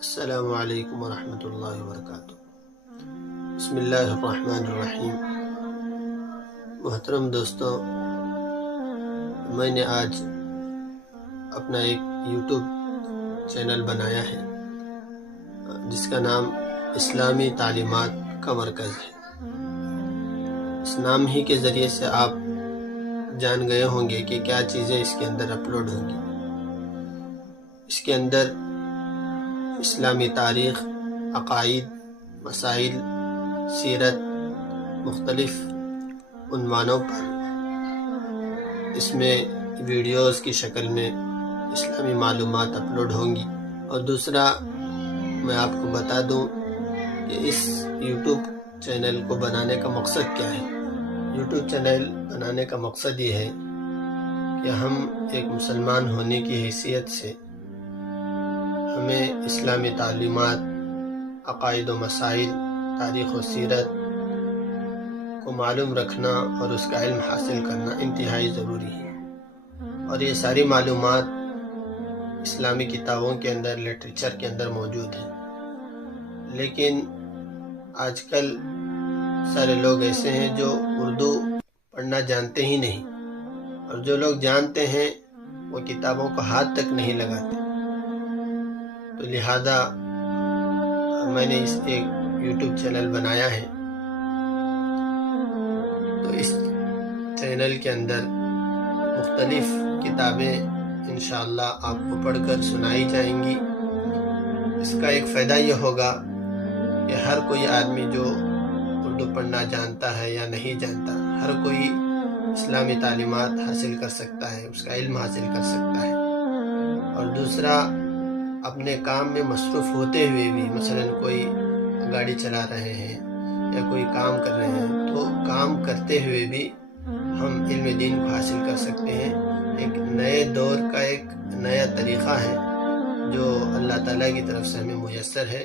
السلام علیکم ورحمۃ اللہ وبرکاتہ۔ بسم اللہ الرحمن الرحیم۔ محترم دوستو، میں نے آج اپنا ایک یوٹیوب چینل بنایا ہے جس کا نام اسلامی تعلیمات کا مرکز ہے۔ اس نام ہی کے ذریعے سے آپ جان گئے ہوں گے کہ کیا چیزیں اس کے اندر اپلوڈ ہوں گی۔ اس کے اندر اسلامی تاریخ، عقائد، مسائل، سیرت، مختلف عنوانوں پر اس میں ویڈیوز کی شکل میں اسلامی معلومات اپلوڈ ہوں گی۔ اور دوسرا میں آپ کو بتا دوں کہ اس یوٹیوب چینل کو بنانے کا مقصد کیا ہے۔ یوٹیوب چینل بنانے کا مقصد یہ ہے کہ ہم ایک مسلمان ہونے کی حیثیت سے ہمیں اسلامی تعلیمات، عقائد و مسائل، تاریخ و سیرت کو معلوم رکھنا اور اس کا علم حاصل کرنا انتہائی ضروری ہے۔ اور یہ ساری معلومات اسلامی کتابوں کے اندر، لٹریچر کے اندر موجود ہیں، لیکن آج کل سارے لوگ ایسے ہیں جو اردو پڑھنا جانتے ہی نہیں، اور جو لوگ جانتے ہیں وہ کتابوں کو ہاتھ تک نہیں لگاتے۔ تو لہذا میں نے اس ایک یوٹیوب چینل بنایا ہے۔ تو اس چینل کے اندر مختلف کتابیں انشاءاللہ آپ کو پڑھ کر سنائی جائیں گی۔ اس کا ایک فائدہ یہ ہوگا کہ ہر کوئی آدمی جو اردو پڑھنا جانتا ہے یا نہیں جانتا، ہر کوئی اسلامی تعلیمات حاصل کر سکتا ہے، اس کا علم حاصل کر سکتا ہے۔ اور دوسرا، اپنے کام میں مصروف ہوتے ہوئے بھی، مثلا کوئی گاڑی چلا رہے ہیں یا کوئی کام کر رہے ہیں، تو کام کرتے ہوئے بھی ہم علم دین کو حاصل کر سکتے ہیں۔ ایک نئے دور کا ایک نیا طریقہ ہے جو اللہ تعالیٰ کی طرف سے ہمیں میسر ہے۔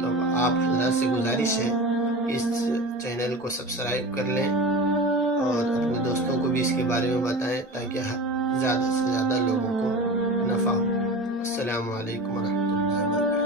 تو آپ حضرات سے گزارش ہے کہ اس چینل کو سبسکرائب کر لیں اور اپنے دوستوں کو بھی اس کے بارے میں بتائیں تاکہ زیادہ سے زیادہ لوگوں کو نفع ہو۔ السلام علیکم ورحمۃ اللہ وبرکاتہ۔